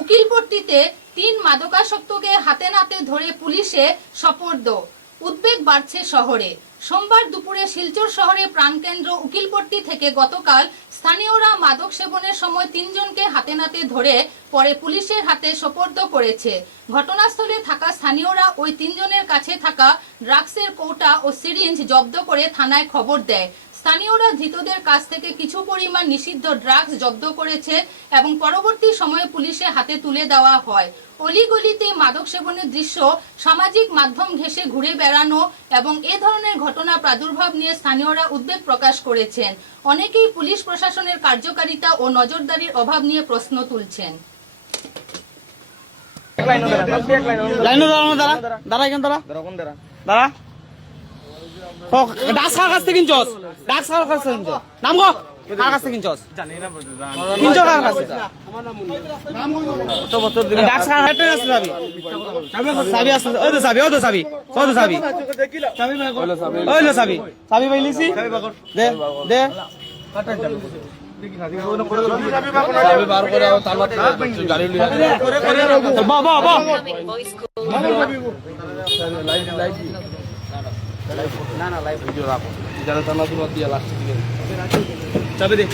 উকিলপট্টিতে ৩ মাদকাসক্তকে হাতে নাতে ধরে পুলিশে সোপর্দ। উদ্বেগ বাড়ছে শহরে। সোমবার দুপুরে শিলচর শহরে প্রাণকেন্দ্র উকিলপট্টি থেকে গতকাল স্থানীয়রা মাদক সেবনের সময় ৩ জনকে হাতে নাতে ধরে পরে পুলিশের হাতে সোপর্দ করেছে। ঘটনাস্থলে থাকা স্থানীয়রা ওই ৩ জনের কাছে থাকা ড্রাগসের কৌটা ও সিরিঞ্জ জব্দ করে থানায় খবর দেয়। স্থানীয়রা ধৃতদের কাছ থেকে কিছু পরিমাণ নিষিদ্ধ ড্রাগস জব্দ করেছে এবং পরবর্তী সময়ে পুলিশের হাতে তুলে দেওয়া হয়। অলিগলিতে মাদক সেবনের দৃশ্য সামাজিক মাধ্যম ঘেঁষে ঘুরে বেড়ানো এবং এ ধরনের ঘটনা প্রাদুর্ভাব নিয়ে স্থানীয়রা উদ্বেগ প্রকাশ করেছেন। অনেকেই পুলিশ প্রশাসনের কার্যকারিতা ও নজরদারির অভাব নিয়ে প্রশ্ন তুলছেন। ডাক্স কার কাছ থেকে কিনছস? ডাক্স কার কাছ থেকে কিনছস? নাম গো কার কাছ থেকে কিনছস? জানি না বলতে কিনছস কার কাছে? নাম গো তো বছর দিন ডাক্স কার হাতে আছে যাবি চাবি আছে ওই তো চাবি চাবি চাবি ওই লো চাবি চাবি পাইলিছি দে দে চাবি বার করে তালা গাড়ি লিয়া বা বা বা না না লাইভ ভিডিও রাখো যারা থানা দিয়ে লাস্ট দিকে চাবি দে